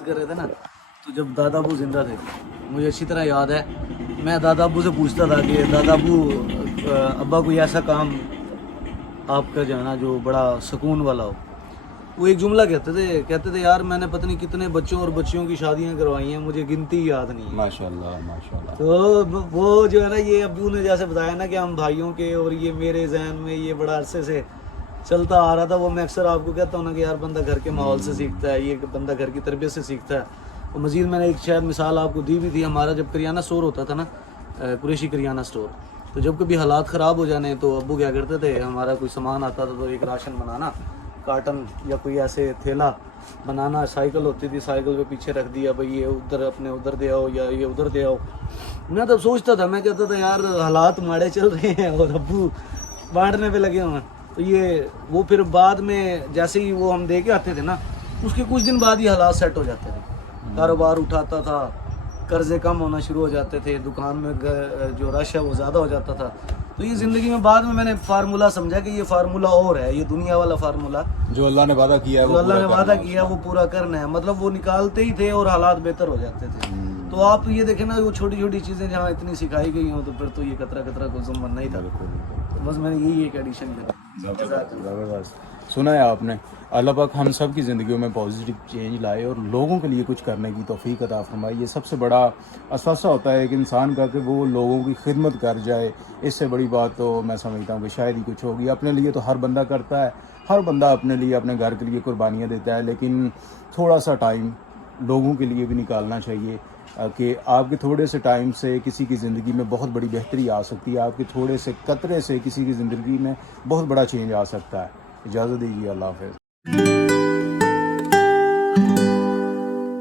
بات کر رہے تھے نا، تو جب دادا ابو زندہ تھے مجھے اچھی طرح یاد ہے، میں دادا ابو سے پوچھتا تھا کہ دادا ابو ابا کوئی ایسا کام آپ کا جو ہے نا جو بڑا سکون والا ہو. وہ ایک جملہ کہتے تھے یار میں نے پتہ نہیں کتنے بچوں اور بچیوں کی شادیاں کروائی ہیں، مجھے گنتی یاد نہیں ہے. ماشاء اللہ ماشاء اللہ. تو وہ جو ہے نا یہ ابو نے جیسے بتایا نا کہ ہم بھائیوں کے، اور یہ میرے ذہن میں یہ بڑا عرصے سے چلتا آ رہا تھا. وہ میں اکثر آپ کو کہتا ہوں نا کہ یار بندہ گھر کے ماحول سے سیکھتا ہے، یہ بندہ گھر کی تربیت سے سیکھتا ہے. اور مزید میں نے ایک شاید مثال آپ کو دی بھی تھی، ہمارا جب کریانہ سٹور ہوتا تھا نا، قریشی کریانہ سٹور، تو جب کبھی حالات خراب ہو جانے تو ابو کیا کرتے تھے، ہمارا کوئی سامان آتا تھا تو ایک راشن بنانا، کارٹن یا کوئی ایسے تھیلا بنانا، سائیکل ہوتی تھی سائیکل پہ پیچھے رکھ دیا بھائی یہ ادھر اپنے ادھر دے آؤ یا یہ ادھر دے آؤ. میں تب سوچتا تھا، میں کہتا تھا یار حالات ماڑے چل رہے ہیں اور ابو بانٹنے پہ لگے ہوئے ہیں. تو یہ وہ پھر بعد میں جیسے ہی وہ ہم دے کے آتے تھے نا، اس کے کچھ دن بعد ہی حالات سیٹ ہو جاتے تھے، کاروبار اٹھاتا تھا، قرضے کم ہونا شروع ہو جاتے تھے، دکان میں جو رش ہے وہ زیادہ ہو جاتا تھا. تو یہ زندگی میں بعد میں نے فارمولہ سمجھا کہ یہ فارمولہ اور ہے، یہ دنیا والا فارمولہ جو اللہ نے وعدہ کیا ہے جو اللہ نے وعدہ کیا وہ پورا کرنا ہے. مطلب وہ نکالتے ہی تھے اور حالات بہتر ہو جاتے تھے. تو آپ یہ دیکھیں نا وہ چھوٹی چھوٹی چیزیں جہاں اتنی سکھائی گئی ہوں تو پھر تو یہ قطرہ قطرہ کلثوم بننا ہی تھا. بس میں نے یہی ایک ایڈیشن کیا. زبردست. سنا ہے آپ نے، اللہ پاک ہم سب کی زندگیوں میں پازیٹیو چینج لائے اور لوگوں کے لیے کچھ کرنے کی توفیق عطا فرمائے. یہ سب سے بڑا اثاثہ ہوتا ہے ایک انسان کا کہ وہ لوگوں کی خدمت کر جائے. اس سے بڑی بات تو میں سمجھتا ہوں کہ شاید ہی کچھ ہوگی. اپنے لیے تو ہر بندہ کرتا ہے، ہر بندہ اپنے لیے اپنے گھر کے لیے قربانیاں دیتا ہے، لیکن تھوڑا سا ٹائم لوگوں کے لیے بھی نکالنا چاہیے کہ آپ کے تھوڑے سے ٹائم سے کسی کی زندگی میں بہت بڑی بہتری آ سکتی ہے. آپ کے تھوڑے سے قطرے سے کسی کی زندگی میں بہت بڑا چینج آ سکتا ہے. اجازت دیجیے، اللہ حافظ.